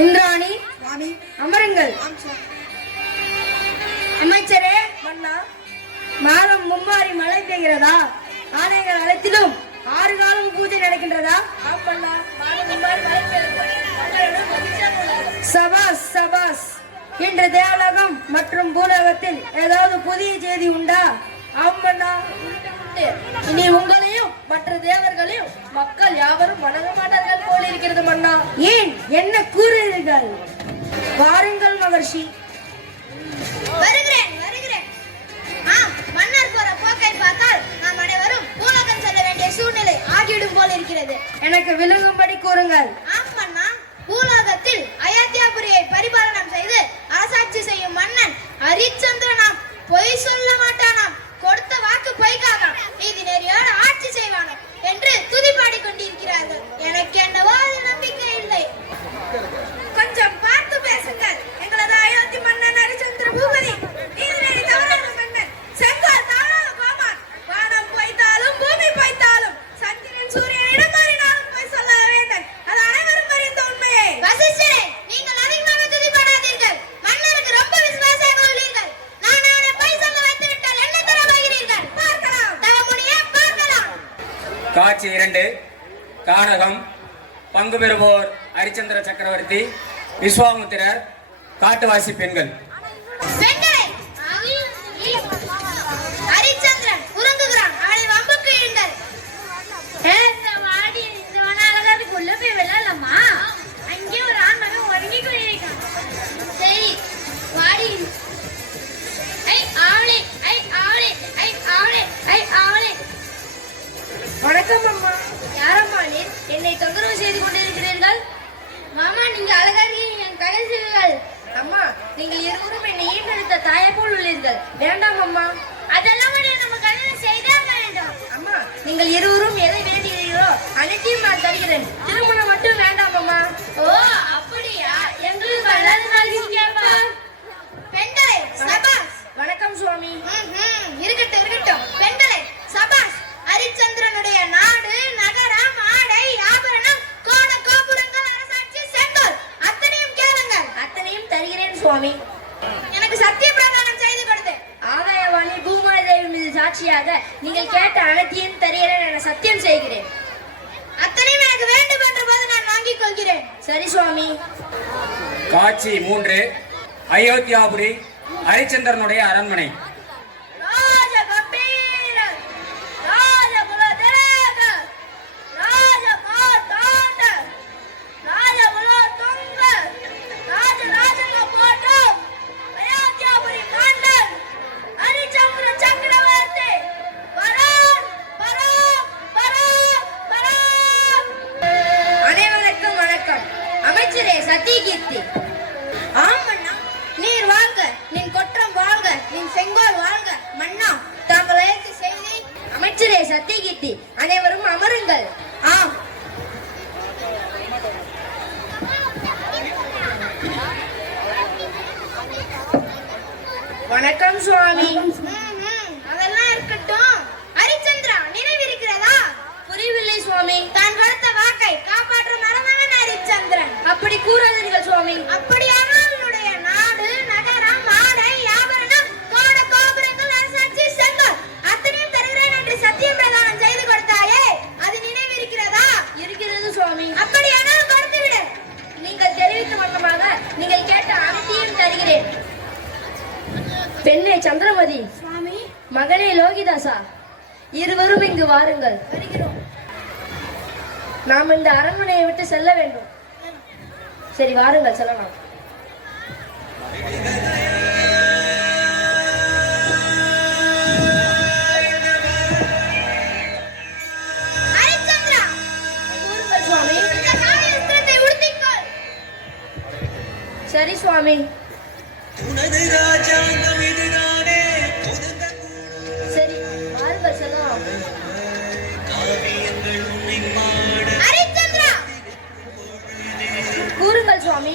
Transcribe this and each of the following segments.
இந்திராணி அமருங்கள். அமைச்சரே, மாதம் மும்மாறி மழை பெய்கிறதா? ஆணைகள் அனைத்திலும் 6 காலம் பூஜை நடக்கின்றதா? சபாஸ் சபாஸ். இன்று தேவலோகம் மற்றும் பூலோகத்தில் ஏதாவது புதிய செய்தி உண்டா? இனி உங்களையும் மற்ற தேவர்களையும் மக்கள் யாவரும் வணங்க மாட்டார்கள் போல் இருக்கிறது மன்னா. ஏன் என்ன கூறுகிறீர்கள்? வாருங்கள் மகர்ஷி. வருகிறேன். மன்னர் போற போக்கை பார்த்தால் நாம் அனைவரும் பூலோகம் செல்ல வேண்டிய சூழ்நிலை ஆகிவிடும் போல் இருக்கிறது. எனக்கு விளங்கும்படி கூறுங்கள். மன்னா, பூலோகத்தில் அயோத்தியாபுரியை பரிபாலனம் செய்து அரசாட்சி செய்யும் மன்னன் ஹரிச்சந்திரனாம். பொய் சொல்ல மாட்டானாம், கொடுத்த வாக்கு பொய்க்காகாம், நீதி நெறியோடு ஆட்சி செய்வானாம் என்று துதிப்பாடி கொண்டிருக்கிறார்கள். எனக்கு என்னவோ அது நம்பிக்கை இல்லை. கொஞ்சம் பார்த்து பேசுங்கள். எங்களது அயோத்தி மன்னன் ஹரிச்சந்திர பூபதி நீதி நெறி தவறான மன்னன். செங்கோல் தாழாத கோமான். வானம் பொய்த்தாலும் பூமி பொய்த்தாலும் சந்திரன் சூரியனிடம் மாறினாலும் பொய் சொல்ல வேண்டும். அது அனைவரும் அறிந்த உண்மையே. வசிஷ்டரே, நீங்கள் அதிகமாக துதிப்பாடாதீர்கள். மன்னருக்கு ரொம்ப விசுவாசமாக உள்ளீர்கள். நான் அவனை பொய் சொல்ல வைத்து விட்டால் என்ன தர போகிறீர்கள்? பார்க்கலாம். தவமுனியே, பார்க்கலாம். காட்சி 2. கானகம். பங்கு பெறுவோர் ஹரிச்சந்திர சக்கரவர்த்தி, விஸ்வாமுத்திரர், காட்டுவாசி பெண்கள். ஹரிச்சந்திரன் உறங்குகிறான். அவனை வம்புக்கு இழுங்கள். போய் விளையாடலாமா? அங்கே ஒரு ஆண்மகன் உறங்கி கொண்டிருக்கான். சரி, வாடி. வணக்கம் அம்மா. யாரம்மா நீ? என்னை தொந்தரவு செய்து கொண்டிருக்கிறீர்கள்? மாமா, நீங்க அழகாக என் கடைசிகள். அம்மா, நீங்கள் இருவரும் என்னை ஈண்டெடுத்த தாயை போல் உள்ளீர்கள். வேண்டாம் அம்மா. அதெல்லாம் நம்ம கல்யாணம் செய்தாக வேண்டும். அம்மா, நீங்கள் இருவரும் எதை வேண்டுகிறீர்களோ அனைத்தையும் நான் தருகிறேன். திருமணம் மட்டும் வேண்டாம் அம்மா. ஓ, அப்படியா? எங்களுக்கு கல்யாண நாள் கேட்பா. பெண்களே, சபாஸ். வணக்கம் சுவாமி. இருக்கட்டும். பெண்களே, சபாஸ். ஹரிச்சந்திரனுடைய நாடு, நகரம், ஆடை, ஆபரணம், கோண கோபுரங்கள், அரசாட்சி, செங்கோல் அத்தனையும் கேளுங்கள். அத்தனையும் தருகிறேன் சுவாமி. எனக்கு சத்திய பிரதானம் செய்து கொடுத்து ஆதாயவாணி பூமாரி தேவி மீது சாட்சியாக நீங்கள் கேட்ட அனைத்தையும் தருகிறேன் என சத்தியம் செய்கிறேன். அத்தனையும் எனக்கு வேண்டும் என்ற போது நான் வாங்கிக் கொள்கிறேன். சரி சுவாமி. காட்சி 3. அயோத்தியாபுரி, ஹரிச்சந்திரனுடைய அரண்மனை. சத்தியகீர்த்தி. ஆமண்ணா, நீர் வாழ்க, நின் கொற்றம் வாழ்க, நின் செங்கோல் வாழ்க. மன்னா, தாங்கள் அழைத்த செய்தி. அமைச்சரே சத்தியகீர்த்தி, அனைவரும் அமருங்கள். ஆம். வணக்கம் சுவாமி. அதெல்லாம் இருக்கட்டும். ஹரிச்சந்திரா, நினைவிருக்கிறதா? புரியவில்லை சுவாமி. தான் கொடுத்த வாக்கை காப்பாற்ற மறந்தவன் ஹரிச்சந்திரன். அப்படி கூறாதீர்கள் சுவாமி. அப்படியானால் அவனுடைய நாடு, நகரம், ஆடை, ஆபரணம், கோண கோபுரங்கள், அரசாட்சி, செங்கோல் அத்தனையும் தருகிறேன் என்று சத்தியம் பிரதானம் செய்து கொடுத்தாயே, அது நினைவிருக்கிறதா? இருக்கிறது சுவாமி. அப்படியானால் கொடுத்துவிடு. நீங்கள் தெரிவித்த வண்ணமாக நீங்கள் கேட்ட அனைத்தையும் தருகிறேன். பெண்ணே சந்திரமதி, சுவாமி. மகனே லோகிதாசா, இருவரும் இங்கு வாருங்கள். வருகிறோம். நாம் இந்த அரண்மனையை விட்டு செல்ல வேண்டும். சரி, வாருங்கள், செல்லலாம். ஹரிச்சந்திரா, கூறுங்கள் சுவாமி. இந்த காவி வஸ்திரத்தை உடுத்திக்கொள். சரி சுவாமி. சரி, வாருங்கள், செல்லலாம். ஹரிச்சந்திரா, கூறுங்கள் சுவாமி.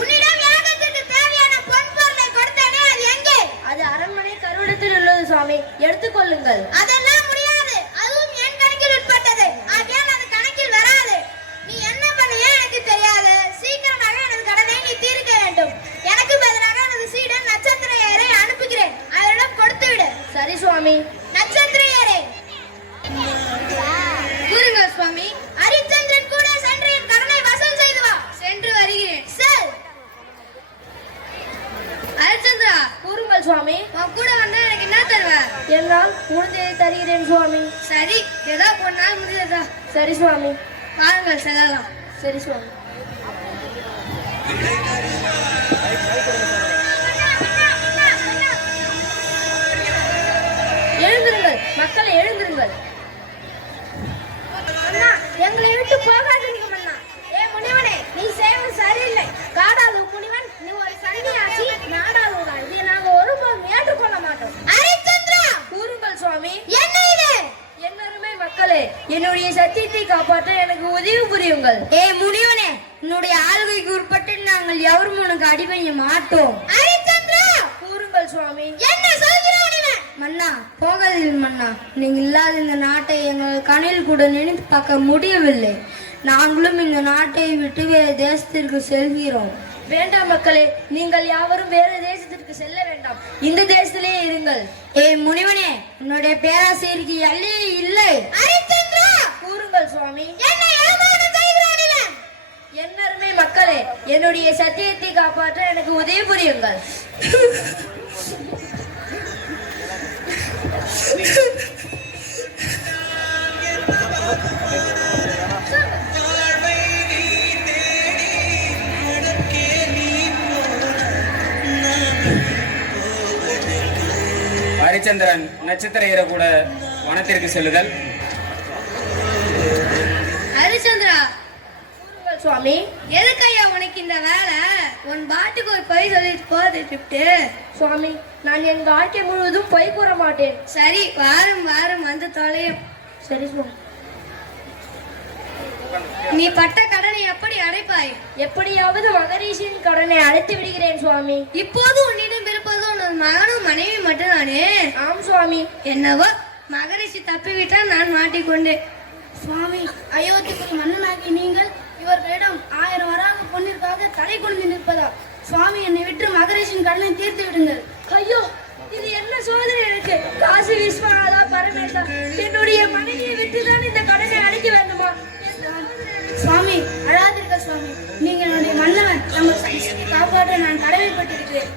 உன்னிடம் யாகத்திற்கு தேவையான பொன் பொருளை கொடுத்தேனே, அது எங்கே? அது அரண்மனை கருவடத்தில் உள்ளது சுவாமி, எடுத்துக்கொள்ளுங்கள். அதெல்லாம் முடியாது. அதுவும் என் கணக்கில் உட்பட்டது. ஆகையால் அது கணக்கில் வராது. நீ என்ன பண்ணியே எனக்கு தெரியாது. சீக்கிரம் சரிங்க சுவாமி. சரி, ஏதோ ஒரு நாள் முடிஞ்சதா. சரி சுவாமி. வாருங்கள் செல்லலாம். சரி சுவாமி. எழுந்திருங்கள் மக்களை, எழுந்திருங்கள். அண்ணா, எங்களை விட்டு போகாதீங்க மன்னா. ஏ முனிவனே, நீ செய்வது சரியில்லை. காடாது முனிவன், நீ ஒரு சன்னியாசி, நாடாளுடா. இதை நாங்க ஒருபோதும் ஏற்றுக்கொள்ள மாட்டோம். ஹரிச்சந்திரா, கூறுங்கள் சுவாமி. என்ன இது? என்னருமை மக்களே, என்னுடைய சத்தியத்தை காப்பாற்ற எனக்கு உதவி புரியுங்கள். ஏ முனிவனே, என்னுடைய ஆளுகைக்கு உட்பட்டு நாங்கள் எவரும் உனக்கு அடிபணிய மாட்டோம். ஹரிச்சந்திரா, கூறுங்கள் சுவாமி. என்ன சொல்கிறான் இவன்? மன்னா, போகாதீர்கள் மன்னா. நீங்க இல்லாத இந்த நாட்டை எங்கள் கண்ணில் கூட நினைத்து பார்க்க முடியவில்லை. நாங்களும் இந்த நாட்டை விட்டு வேறு தேசத்திற்கு செல்கிறோம். வேண்டாம் மக்களே, நீங்கள் யாவரும் வேறு தேசத்திற்கு செல்ல வேண்டாம். இந்த தேசத்திலே இருங்கள். ஏய் முனிவனே, உன்னுடைய பேராசிரியருக்கு எல்லையே இல்லை. ஹரிச்சந்திரா, கூறுங்கள் சுவாமி. என்ன ஏமாற்றம் செய்கிறான் இவன்? என்னருமை மக்களே, என்னுடைய சத்தியத்தை காப்பாற்ற எனக்கு உதவி புரியுங்கள். ஹரிச்சந்திரன் நட்சத்திர ஈர கூட வனத்திற்கு செல்லுதல். ஹரிச்சந்திரா, கூறுங்கள் சுவாமி. எதுக்கையா உனக்கு இந்த வேலை? உன் பாட்டுக்கு ஒரு பொய் சொல்லிட்டு போட்டு. சுவாமி, நான் என் வாழ்க்கை முழுவதும் பொய் கூற மாட்டேன். சரி, வாரம் வாரம் வந்து தொலையும். சரி சுவாமி. நீ பட்ட கடனை எப்படி அடைப்பாய்? எப்படியாவது மகரிஷியின் கடனை அழைத்து விடுகிறேன் சுவாமி. இப்போது உன்னிடம் இருப்பது உன் மகனும் மனைவி மட்டும்தானே? ஆம் சுவாமி. என்னவோ, மகரிஷி தப்பிவிட்டால் நான் மாட்டிக்கொண்டேன். சுவாமி, அயோத்திக்குரிய மன்னனாகி நீங்கள் இவர்களிடம் 1000 வராக பொன்னிற்காக தடை கொண்டு நிற்பதா? சுவாமி, என்னை விட்டு மகரிஷின் கடனை தீர்த்து விடுங்கள். ஐயோ, இது என்ன சோதனை எனக்கு? காசி விஸ்வநாதா பரமேசா, என்னுடைய மனைவியை விட்டுதான் இந்த கடனை அடைக்க வேண்டுமா? சுவாமி, அழாதீர்கள் சுவாமி. நீங்கள் என்னுடைய மன்னவன். நம்ம சக்தியை காப்பாற்ற நான் கடமைப்பட்டிருக்கிறேன்.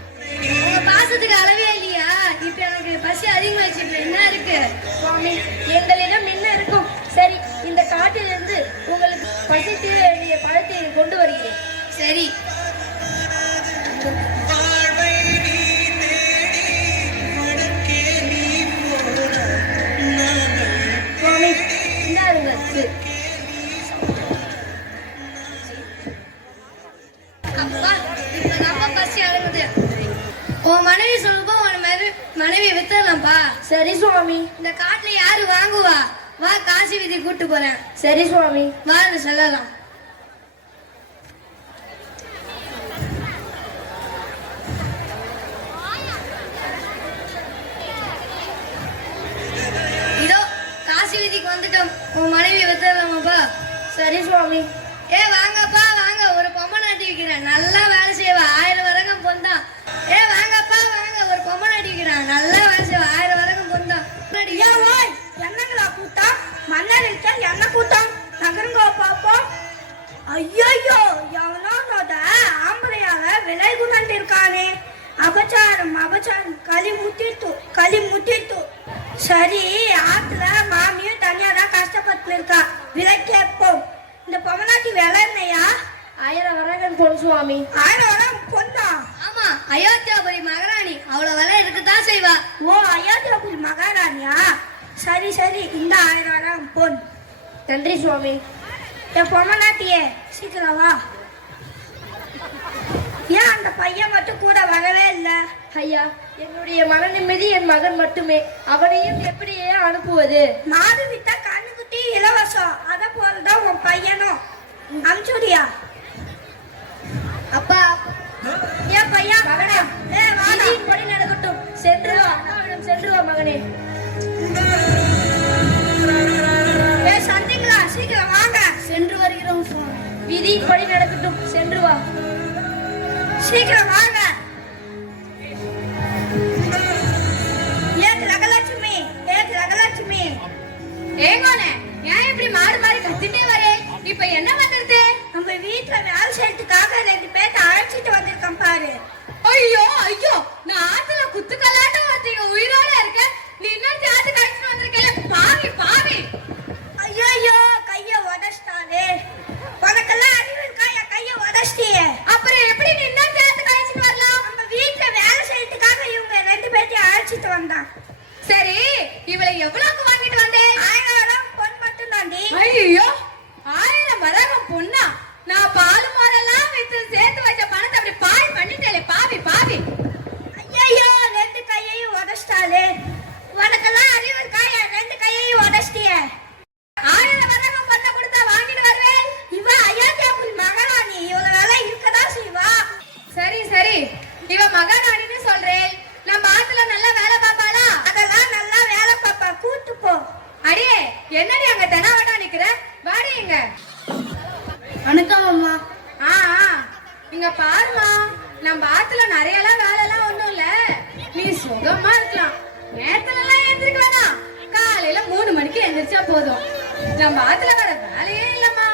உங்க பாசத்துக்கு அளவே இல்லையா? இப்ப எனக்கு பசி அதிகமாயிடுச்சு. இப்ப என்ன இருக்கு? சுவாமி, எங்களிடம் என்ன இருக்கும்? சரி, இந்த காட்டிலிருந்து உங்களுக்கு பசித்து வேண்டிய பழத்தை கொண்டு வருகிறேன். சரி. சுவாமி, இந்தாருங்கள். அப்பா, இப்ப நம்ம பசி அடங்குது. உன் மனைவி சொல்லுப்போ உன் மனைவி வித்தரலாம்ப்பா. சரி சுவாமி. இந்த காட்டுல யாரு வாங்குவா? வா, காசி வீதி கூட்டு போறேன். சரி சுவாமி. வான்னு சொல்லலாம். இதோ காசி வீதிக்கு வந்துட்டோம். உன் மனைவி வித்தரலாமாப்பா? சரி சுவாமி. வாங்கப்பா வாங்க, ஒரு பொம்மை நாட்டி வைக்கிறேன். நல்லா வேலை செய்வா, 1000 வரகம் பொந்தான். வாங்கப்பா வாங்க, ஒரு பொம்மை நாட்டி வைக்கிறேன். நல்லா வேலை செய்வா, 1000 வரகம் பொந்தான். என்னங்களா கூட்டம்? மன்னர் இருக்கால் என்ன கூட்டம்? நகருங்கோ பாப்போம். ஐயோ, எவனோட ஆம்பளையால விலை குணம் இருக்கானே. அபச்சாரம் அபச்சாரம், களி முத்திட்டு. சரி, ஆத்துல மாமியும் தனியா தான் கஷ்டப்பட்டு இருக்கா. விலை கேட்போம். இந்த பொம்மநாட்டி விலை என்னையா? 1000 வரகன் பொன் சுவாமி. 1000 வரகம் பொண்ணா? ஆமா, அயோத்தியாபுரி மகாராணி. அவ்வளவு விலை இருக்குதான் செய்வா. ஓ, அயோத்தியாபுரி மகாராணியா? சரி சரி, இந்த 1000 வரகம் பொன். நன்றி சுவாமி. என் பொம்மநாட்டியே, சீக்கிரம் வா. ஏன் அந்த பையன் மட்டும் கூட வரவே இல்லை? ஐயா, என்னுடைய மன நிம்மதி என் மகன் மட்டுமே. அவனையும் எப்படியே அனுப்புவது? மாடு விட்டா கண்ணுக்குட்டி இலவசம். அத போலதான் உன் பையனும். அம்சுடியா? அப்பா, ஏன் பையன் மகனே, விதியின்படி நடக்கட்டும். சென்று வா, அண்ணாவிடம் சென்று வா மகனே. சந்திங்களா, சீக்கிரம் வாங்க. சென்று வருகிறோம் சுவாமி. விதியின்படி நடக்கட்டும். சென்று வா. சீக்கிரம் வாங்க. ஏகலட்சுமி, ஏகலட்சுமி. ஏங்கோனே, ஏன் இப்படி மாடு மாறி கத்திட்டே வரே? இப்ப என்ன பண்றது? நம்ம வீட்டுல வேலை செய்யறதுக்காக 2 பேர்த்த அழைச்சிட்டு வந்திருக்கேன் பாரு. ஐயோ நான் ஆத்துல குத்துக்கலாட்டம் ஒருத்தீங்க உயிரோட இருக்க. நீ இன்னொரு ஆத்து கழிச்சுட்டு வந்திருக்கல. வணக்கம் அம்மா. இங்க பாருமா, நம்ம ஆத்துல நிறைய வேலைலாம் ஒண்ணும் இல்ல, நீ சுகமா இருக்கலாம். நேரத்துல எல்லாம் எந்திரிக்க வேணாம், காலையில 3 மணிக்கு எந்திரிச்சா போதும். நம்ம ஆத்துல வேற வேலையே இல்லம்மா,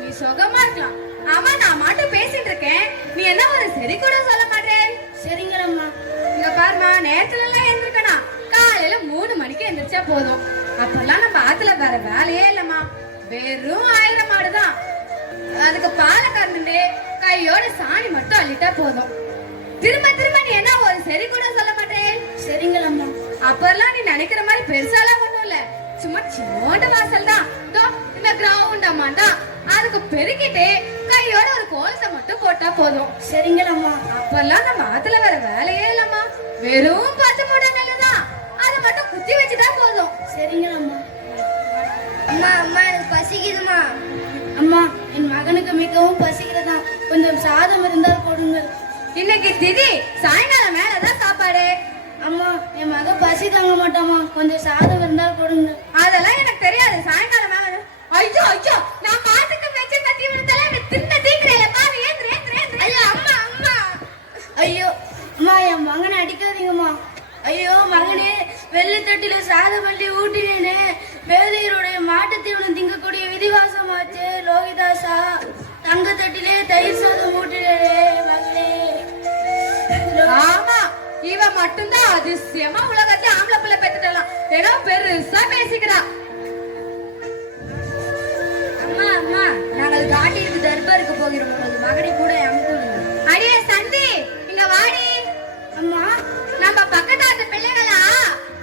நீ சுகமா இருக்கலாம். ஆமா, நான் மட்டும் பேசிட்டு இருக்கேன், நீ என்ன ஒரு சரி கூட சொல்ல மாட்டேன். சரிங்களம்மா. இங்க பாருமா, நேரத்துல எல்லாம் எந்திரிக்கணும், காலையில 3 மணிக்கு எந்திரிச்சா போதும். அப்பெல்லாம் நம்ம ஆத்துல வேற வேலையே இல்லம்மா, வெறும் 1000 மாடுதான். அதுக்கு பாலை கறந்துட்டு கையோட சாணி மட்டும் அள்ளிட்டா போதும். திரும்ப திரும்ப நீ என்ன ஒரு சரி கூட சொல்ல மாட்டேன். சரிங்களம்மா. அப்பெல்லாம் நீ நினைக்கிற மாதிரி பெருசாலாம் ஒண்ணும் இல்ல, சும்மா சின்னோண்டு வாசல் தான், இந்த கிரவுண்ட் அம்மாண்டா. அதுக்கு பெருக்கிட்டு கையோட ஒரு கோலத்தை மட்டும் போட்டா போதும். சரிங்களம்மா. அப்பெல்லாம் நம்ம ஆத்துல வேற வேலையே இல்லம்மா, வெறும் 10 மூட்டை நெல்லுதான், அதை மட்டும் குத்தி வச்சுட்டா போதும். சரிங்களம்மா. அம்மா அம்மா எனக்கு பசிக்குதுமா. அம்மா, என் மகனுக்கு மிகவும் பசிக்கிறதா, கொஞ்சம் சாதம் இருந்தால் கொடுங்கள். இன்னைக்கு திதி சாயங்காலம் மேலதான் சாப்பாடு. அம்மா, என் மகன் பசி தாங்க மாட்டாமா, கொஞ்சம் சாதம் இருந்தால் கொடுங்க. அதெல்லாம் எனக்கு தெரியாது, சாயங்காலம் மேல. ஐயோ ஐயோ, நான் மாட்டுக்கு வச்சு கட்டி விடுதல தின்ன தீக்கிறேல பாரு. ஏந்திர ஏந்திர ஏந்திர. ஐயோ அம்மா அம்மா. ஐயோ அம்மா, என் மகனை அடிக்காதீங்கம்மா. ஐயோ மகனே, வெள்ளை தட்டில சாதம் அள்ளி ஊட்டினேனே, வேதையருடைய மாட்டுத்தீவனம் திங்கக்கூடிய விதிவாசமாச்சு லோகிதாசா. தங்க தட்டிலே தயிர் சாதம் ஊட்டினேனே மகனே. ஆமா, இவ மட்டும்தான் அதிசயமா உலகத்தை ஆம்பளை பிள்ளை பெத்துட்டலாம், ஏதோ பெருசா பேசிக்கிறா. அம்மா அம்மா, நாங்கள் காட்டிற்கு தர்பாருக்கு போகிறோம், உனது மகனை கூட அனுப்புங்க. அடியே சந்தி, இங்க வாடி. அம்மா, நம்ம பக்கத்தாத்து பிள்ளைகளா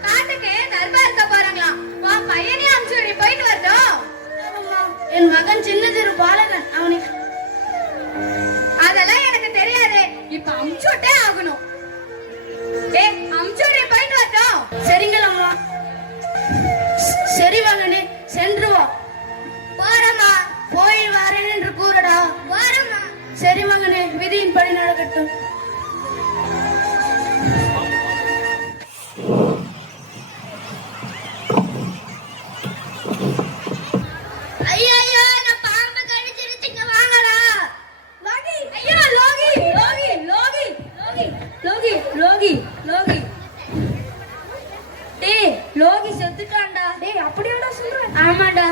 காட்டுக்கு தர்பாருக்கு போறாங்களாம், உன் பையனே அனுப்பிச்சு நீ போயிட்டு வரட்டும். அம்மா, என் மகன் சின்னதிரு பாலகன், அவனுக்கு அதெல்லாம் எனக்கு தெரியாது, இப்ப அமுச்சுட்டே ஆகணும். அமுச்சு நீ போயிட்டு வரட்டும். சரிங்களம்மா. சரி மகனே, சென்று வா. போறமா, போய் வரேன் என்று கூறடா. போறமா. சரி மகனே, விதியின்படி நடக்கட்டும். ஐயோ நான் பாம்பு கடிச்சிருச்சுங்க, வாங்கடா. லோகி, ஐயோ லோகி லோகி லோகி லோகி லோகி லோகி லோகி. டேய், லோகி செத்துட்டான்டா. டேய், அப்படியாடா சொல்ற? ஆமாடா,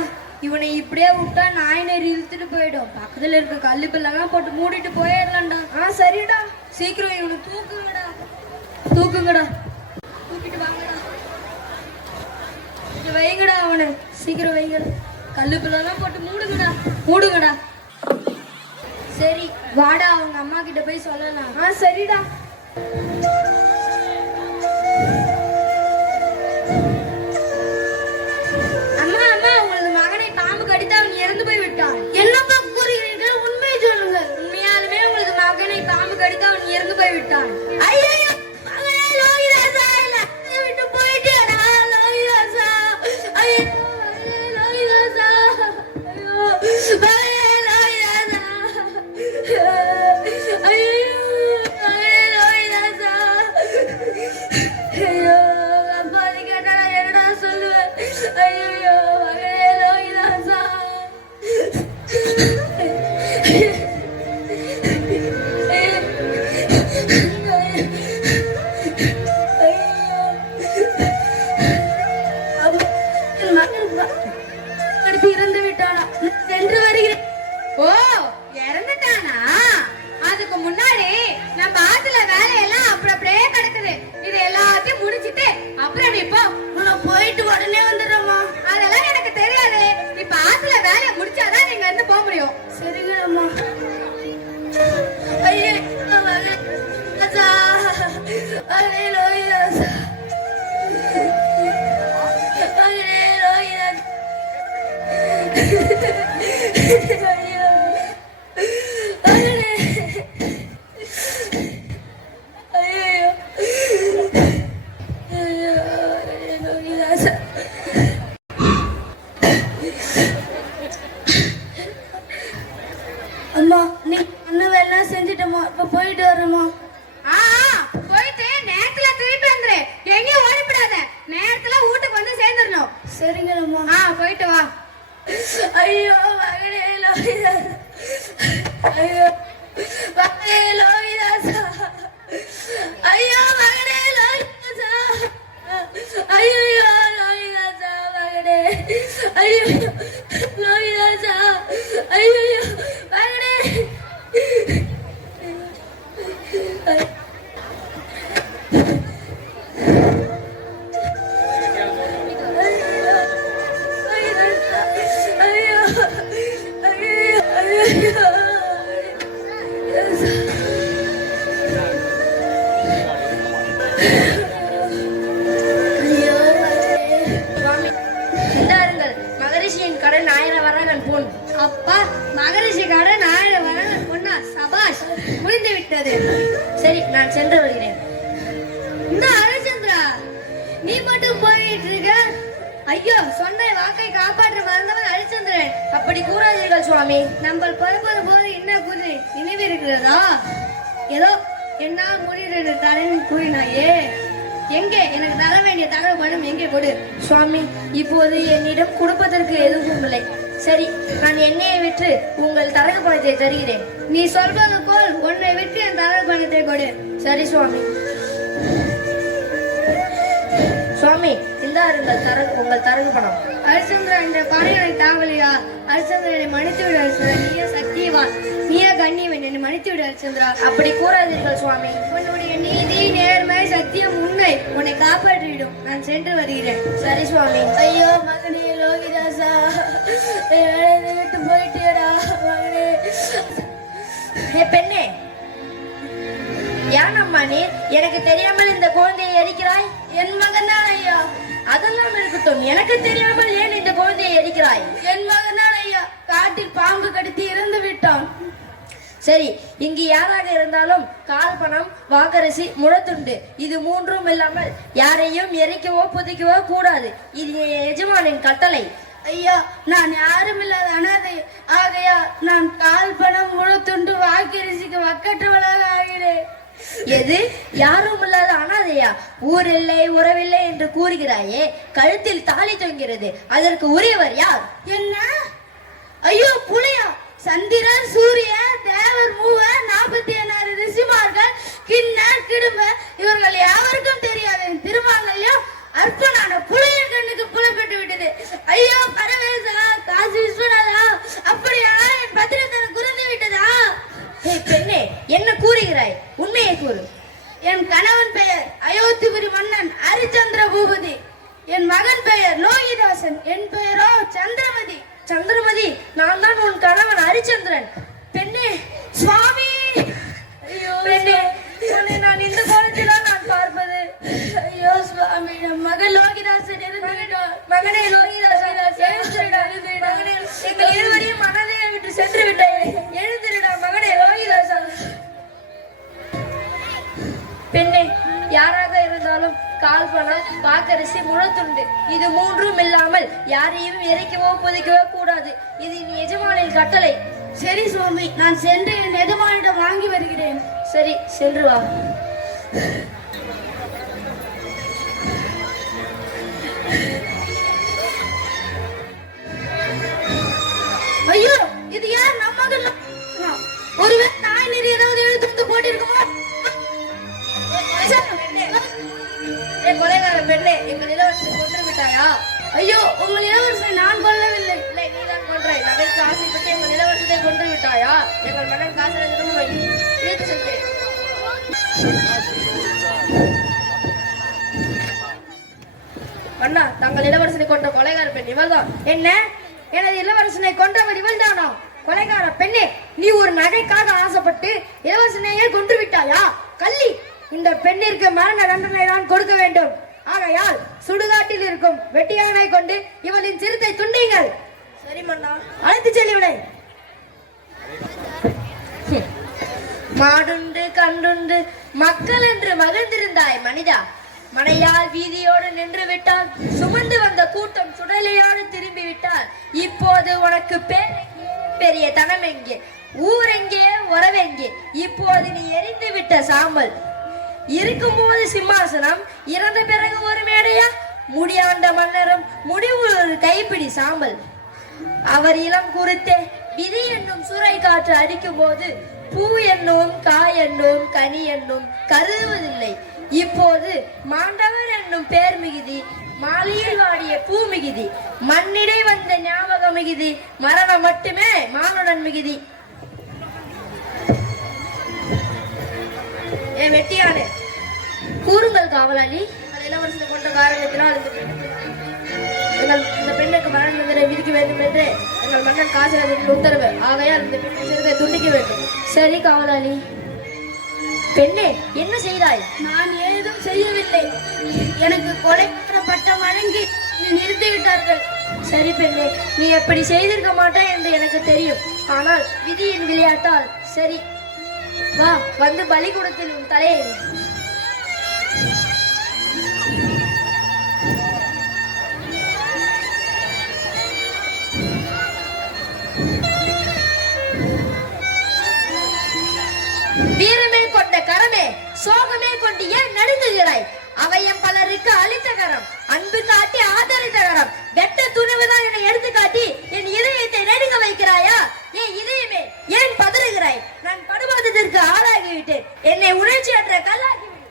இவனை இப்படியே விட்டா நாய் நெறி இழுத்துட்டு போயிடும். பக்கத்துல இருக்க கல்லுக்கெல்லாம் போட்டு மூடிட்டு போயிடலாம்டா. சரிடா. சீக்கிரம் இவனை தூக்குங்கடா, தூக்குங்கடா, தூக்கிட்டு வாங்கடா. இங்க வைங்கடா, அவனை சீக்கிரம் வைங்கடா, கல்லுக்கெல்லாம் போட்டு மூடுங்கடா, மூடுங்கடா. சரி வாடா, அவங்க அம்மா கிட்ட போய் சொல்லலாம். சரிடா. அம்மா அம்மா, உங்களது மகனை பாம்பு கடித்து அவன் இறந்து போய் விட்டான். என்னப்பா கூறுகிறீர்கள்? உண்மையை சொல்லுங்கள். உண்மையாலுமே உங்களது மகனை பாம்பு கடித்து அவன் இறந்து போய் விட்டான். ஐயோ மகனே, லோகிதாசா, என்னை விட்டு போயிட்டேடா லோகிதாசா. ஐயோ மகனே, லோகிதாசா. ஐயோ மகனே, லோகிதாசா. ஐயோ மகனே, லோகிதாசா. ஐயோ, அப்பா அது கேட்டா நான் என்னடா சொல்லுவேன்? ஐயோ மகனே, லோகிதாசா. இறந்து விட்டானா? சென்று வருகிறேன். ஓ, இறந்துட்டானா? அதுக்கு முன்னாடி நம்ம ஆத்துல வேலையெல்லாம் அப்படியே கிடக்குது, இது எல்லாத்தையும் முடிச்சிட்டு அப்புறம் நீ போ. நான் போயிட்டு உடனே வந்துடுறேம்மா. அதெல்லாம் எனக்கு தெரியாது, இப்ப ஆத்துல வேலையை முடிச்சாதான் நீங்க இருந்து போக முடியும். சரிங்களம்மா. ஐயே மகனே, ராசா. மகனே, லோகிதாசா. மகனே, லோகிதாசா. ஐயோ மகனே. ஐயோ ஐயோ மகனே, லோகிதாசா. அம்மா, நீ அண்ணன் எல்லாம் செஞ்சுட்டோமா, இப்ப போயிட்டு வரேம்மா. போயிட்டு நேரத்துல திருப்பி வந்துரு, எங்கேயும் ஓடிப்படாத, நேரத்துல வீட்டுக்கு வந்து சேர்ந்துடணும். சரிங்களம்மா. போயிட்டு வா. ஐயோ மகனே, லோகிதாசா. ஐயோ மகனே லோகிதாசா, ஐயோ மகனே லோகிதாசா, ஐயோ லோகிதாசா மகனே, ஐயோ லோகிதாசா, ஐயோ மகனே. இந்தாருங்கள் மகரிஷியின் கடன் 1000 வரகன் பொன். அப்பா, மகரிஷி கடன் 1000 வரகன் பொன்னா? சபாஷ், முடிந்து விட்டது. சரி, நான் சென்று வருகிறேன். இந்த ஹரிச்சந்திரா, நீ மட்டும் போயிட்டு இருக்க. ஐயோ, சொன்ன வாக்கை காப்பாற்ற மறந்தவன் ஹரிச்சந்திரன். அப்படி கூறாதீர்கள் சுவாமி. நம்ம பிறப்பது போது என்ன கூறி நினைவு இருக்கிறதா? ஏதோ என்னால் முடிவு தரேன் கூறினாயே. எங்கே எனக்கு தர வேண்டிய தகவல் பணம் எங்கே கொடு. சுவாமி, இப்போது என்னிடம் கொடுப்பதற்கு எதுவும் இல்லை. சரி, நான் எண்ணெயை விற்று உங்கள் தரகு பணத்தை தருகிறேன். நீ சொல்வது போல் உன்னை விற்று என் தரகு பணத்தை கொடு. சரி சுவாமி. சுவாமி, இந்தாருங்கள் உங்கள் தரகு பணம். ஹரிச்சந்திரா, இந்த பணிகளை தாவலியா? ஹரிச்சந்திரனை மன்னித்து விடு ஹரிச்சந்திரா. நீயே சத்தியவான், நீயே கண்ணியவன், என்னை மன்னித்து விடு ஹரிச்சந்திரா. அப்படி கூறாதீர்கள் சுவாமி. உன்னுடைய நீதி, நேர்மை, சத்தியம், உண்மை உன்னை காப்பாற்றிவிடும். நான் சென்று வருகிறேன். சரி சுவாமி. ஐயோ மகனே லோகிதாசா, விட்டு போயிட்டேடா மகனே. பெண்ணே, யானம்மா நீ எனக்கு தெரியாமல் இந்த குழந்தையை எரிக்கிறாய்? என் மகன் தான் ஐயா. அதெல்லாம் இருக்கட்டும், எனக்கு தெரியாமல் ஏன் இந்த குழந்தையை எரிக்கிறாய்? என் மகன் தான் ஐயா, காட்டில் பாம்பு கடித்து இறந்து விட்டான். சரி, இங்கு யாராக இருந்தாலும் கால் பணம், வாக்கரிசி, முழத்துண்டு இது மூன்றும் இல்லாமல் யாரையும் எரிக்கவோ புதைக்கவோ கூடாது. இது எஜமானின் கட்டளை. ஐயா, நான் யாரும் இல்லாத அனாதை ஆகையா நான் கால் பணம் முழுத்துண்டு வாக்கரிசிக்கு வக்கற்றவளாக ஆகிறேன். எது, யாரும் இல்லாத அனாதையா? ஊரில்லை உறவில்லை என்று கூறுகிறாயே, கழுத்தில் தாலி தொங்கிறது, அதற்கு உரியவர் யார்? என்ன? ஐயோ புலியா? சந்திரன், சூரியன், தேவர், மூவர், 46 ரிஷிமார்கள், கிண்ணர், கிடும்பர் இவர்கள் யாவருக்கும் தெரியாது திருமாங்கல்யம் அற்பனான புலியின் கண்ணுக்கு புலப்பட்டு விட்டது. ஐயோ பரமேசா, காசி விஸ்வநாதா, அப்படியா என் பத்திரத்தனம் குறைந்து விட்டதா? பெண்ணே, என்ன கூறுகிறாய்? உண்மையை கூறு. என் கணவன் பெயர் அயோத்திபுரி மன்னன் ஹரிச்சந்திர பூபதி. என் மகன் பெயர் லோகிதாசன். என் பெயரோ சந்திரமதி. சந்திரமதி, நான் தான் உன் கணவன் ஹரிச்சந்திரன். பெண்ணே, சுவாமி. ஐயோ பெண்ணே, உன்னை நான் இந்த கோலத்தில்தான் நான் பார்ப்பது. ஐயோ சுவாமி, நம் மகன் லோகிதாசன் இறந்துவிட்டார். மகனே லோகிதாசன், மகனே, எங்கள் இருவரையும் மனதை விட்டு சென்று விட்டாயே, எழுந்திருடா மகனே லோகிதாசன். பெண்ணே, யாராக இருந்தாலும் கால் பணம், வாக்கரிசி, முழத்துண்டு இது மூன்றும் இல்லாமல் யாரையும் எரிக்கவோ புதைக்கவோ கூடாது. இது நீ எஜமானின் கட்டளை. சரி சுவாமி, நான் சென்று என் எஜமானிடம் வாங்கி வருகிறேன். சரி, சென்று வா. ஐயோ, இது யார்? நம்ம மகன். ஒருவேளை நாய் நெறி ஏதாவது எழுத்து போட்டிருக்குமா? கொலைகார பெண்ணே, எங்கள் இளவரசனை கொன்று விட்டாயா? ஐயோ, உங்கள் இளவரசனை நான் கொல்லவில்லை. இல்லை, நீதான் கொன்றாய். நகைக்கு ஆசைப்பட்டு எங்கள் இளவரசனை கொன்று விட்டாயா? எங்கள் மன்னன் காசரத்திடம் இழுத்து சென்றேன். அண்ணா, தங்கள் இளவரசனை கொன்ற கொலைகார பெண் இவள்தான். என்ன, எனது இளவரசனை கொன்றவள் இவள்தானா? கொலைகார பெண்ணே, நீ ஒரு நகைக்காக ஆசைப்பட்டு இளவரசனையே கொன்று விட்டாயா? கள்ளி, இந்த பெண்ணிற்கு மரண தண்டனை தான் கொடுக்க வேண்டும். ஆகையால் சுடுகாட்டில் இருக்கும் வெட்டியானை கொண்டு இவளின் சிறுத்தை துண்டிங்கள். சரி மன்னா, அழைத்து செல்லிவிடை. மாடுண்டு கண்டுண்டு மக்கள் என்று மகிழ்ந்திருந்தாய் மனிதா. மனையால் வீதியோடு நின்று விட்டால், சுமந்து வந்த கூட்டம் சுடலையோடு திரும்பி விட்டால், இப்போது உனக்கு பெரிய தனம் எங்கே? ஊரெங்கே, உறவெங்கே? இப்போது நீ எரிந்து விட்ட சாம்பல். இருக்கும்போது சிம்மாசனம், இறந்த பிறகு ஒரு மேடையா? முடியாண்ட மன்னரும் முடிவு ஒரு கைப்பிடி சாம்பல். அவர் இளம் குறித்தே விதி என்னும் சூறை காற்று அடிக்கும் போது பூ என்னும் காய் என்னும் கனி என்னும் கருதுவதில்லை. இப்போது மாண்டவன் என்னும் பேர் மிகுதி, மாலையில் வாடிய பூ மிகுதி, மண்ணிடை வந்த ஞாபகம் மிகுதி, மரணம் மட்டுமே மானுடன் மிகுதி. ஏ வெட்டியானே, கூறுங்கள் காவலாளி. இளவரசனை கொண்ட காரணத்தினால் இந்த பெண்ணுக்கு மரண தண்டனை விதிக்க வேண்டும் என்று எங்கள் மன்னன் காசிராஜின் உத்தரவு. ஆகையால் இந்த பெண்ணை சிறுத்தை துண்டிக்க வேண்டும். சரி காவலாளி. பெண்ணே, என்ன செய்தாய்? நான் ஏதும் செய்யவில்லை. எனக்கு கொலை பட்டம் வழங்கி நிறுத்திவிட்டார்கள். சரி பெண்ணே, நீ எப்படி செய்திருக்க மாட்டாய் என்று எனக்கு தெரியும். ஆனால் விதியின் விளையாட்டால் சரி, வா வந்து பலிகூடத்தில் உன் தலையை வீரமே கொண்ட கரமே, சோகமே கொண்டு ஏன் நடுங்குகிறாய்? அவையம் பலருக்கு அளித்த கரம், அன்பு காட்டி ஆதரித்த கரம், வெட்ட துணிவுதான் என்னை எடுத்து காட்டி என் இதயத்தை நடுங்க வைக்கிறாயா? ஏன் இதயமே, ஏன் பதறுகிறாய்? நான் படுவாதத்திற்கு ஆளாகிவிட்டேன். என்னை உணர்ச்சியற்ற கல்லாகிவிடு.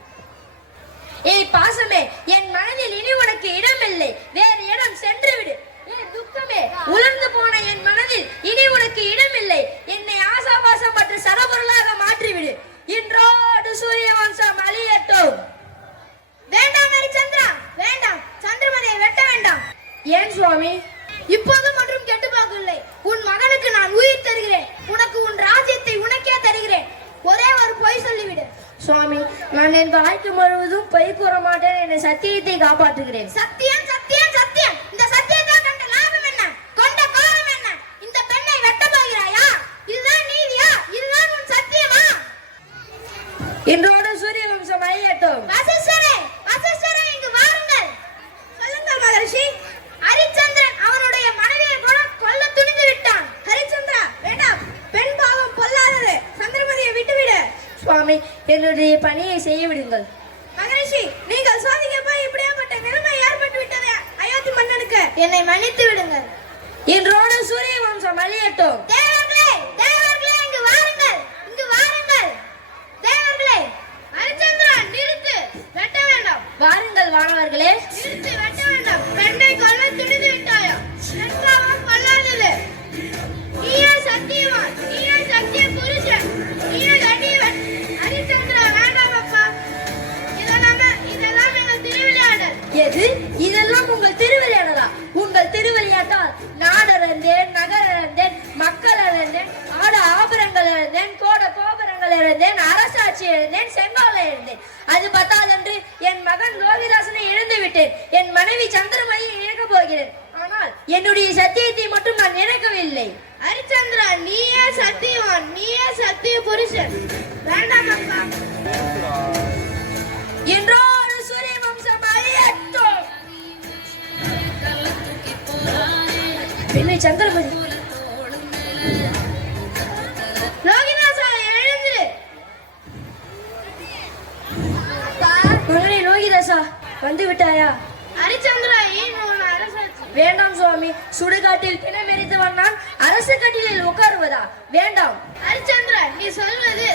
ஏய் பாசமே, என் மனதில் இனி உனக்கு இடமில்லை. வேறு இடம் சென்று விடு. ஏன் துக்கமே, உலர்ந்து போன என் மனதில் இனி உனக்கு இடமில்லை. என்னை ஆசாபாசம் மற்றும் சரபொருளாக மாற்றிவிடு. இன்றோடு சூரிய வம்சம் அழியட்டும். வேண்டாம் ஹரிச்சந்திரா, வேண்டாம். சந்திரமதியை வெட்ட வேண்டாம். ஏன் சுவாமி? இப்போது மற்றும் கெட்டு போகவில்லை. உன் மகனுக்கு நான் உயிர் தருகிறேன். உனக்கு உன் ராஜ்யத்தை உனக்கே தருகிறேன். ஒரே ஒரு பொய் சொல்லிவிடு. சுவாமி, நான் என் வாழ்க்கை முழுவதும் பொய் கூற மாட்டேன். என்னை சத்தியத்தை காப்பாற்றுகிறேன். சத்தியம், சத்தியம், சத்தியம். இந்த சத்தியத்தை கண்ட லாபம் என்ன? கொண்ட கோபம் என்ன? இந்த பெண்ணை வெட்ட போகிறாயா? இதுதான் நீதியா? இதுதான் உன் சத்தியமா? இன்றோடு சூரிய வம்சம் அழியட்டும். வசிஷ்டரே, வசிஷ்டரே, இங்கு வாருங்கள். சொல்லுங்கள் மகரிஷி. ஹரிச்சந்திரன் அவனுடைய மனைவியை கூட கொல்ல துணிந்து விட்டான். ஹரிச்சந்திரா, வேண்டாம். பெண் பாவம் பொல்லாதது. சந்திரமதியை விட்டுவிடு. சுவாமி, என்னுடைய பணியை செய்ய விடுங்கள். மகரிஷி, நீங்கள் சோதிக்க போய் இப்படியாப்பட்ட நிலைமை ஏற்பட்டு விட்டது அயோத்தி மன்னனுக்கு. என்னை மன்னித்து விடுங்கள். இன்றோடு சூரிய வம்சம் அழியட்டும். தேவர்களே, தேவர்களே, இங்கு வாருங்கள். இங்கு வாருங்கள். தேவர்களே, ஹரிச்சந்திரா, நிறுத்து. வெட்ட வேண்டாம். வாருங்கள் வானவர்களே. நிறுத்து, வெட்ட வேண்டாம். பெண்ணை கொல்ல துணிந்து விட்டாயா? பெண் பாவம் பொல்லாதது. நீயே சத்தியவான், நீயே சத்திய புருஷன், நீயே கண்ணியவன். ஹரிச்சந்திரா, வேண்டாம் அப்பா. இதெல்லாம் எங்கள் திருவிளையாடல். எது? இதெல்லாம் உங்கள் திருவிளையாடலா? உங்கள் திருவிளையாட்டால் நாடறிந்தேன், நகர் இழந்தேன், மக்கள் இழந்தேன், ஆட ஆபரங்கள் இழந்தேன், கோட கோபுரங்கள் இழந்தேன், அரசாட்சி இழந்தேன், செங்கோலை இழந்தேன். அது பத்தாதென்று என் மகன் லோகிதாசனை இழந்து விட்டேன். என் மனைவி சந்திரமதியை இழக்கப் போகிறேன். ஆனால் என்னுடைய சத்தியத்தை மட்டும் நான் இழக்கவில்லை. ஹரிச்சந்திரா, நீயே சத்தியவான், நீயே சத்திய புருஷன். வேண்டாம் அப்பா. இன்றோடு சூரிய வம்சம் அழியட்டும். பெண்ணை சந்திரமதி. லோகிதாசா, எழுந்திரு. மகனே லோகிதாசா, வந்து விட்டாயா? ஹரிச்சந்திரா, ஏன் உன் அரசாட்சி? வேண்டாம் சுவாமி. சுடுகாட்டில் பிணமெரித்தவன் நான் அரசு கட்டிலில் உட்காருவதா? வேண்டாம். ஹரிச்சந்திரா, நீ சொல்வது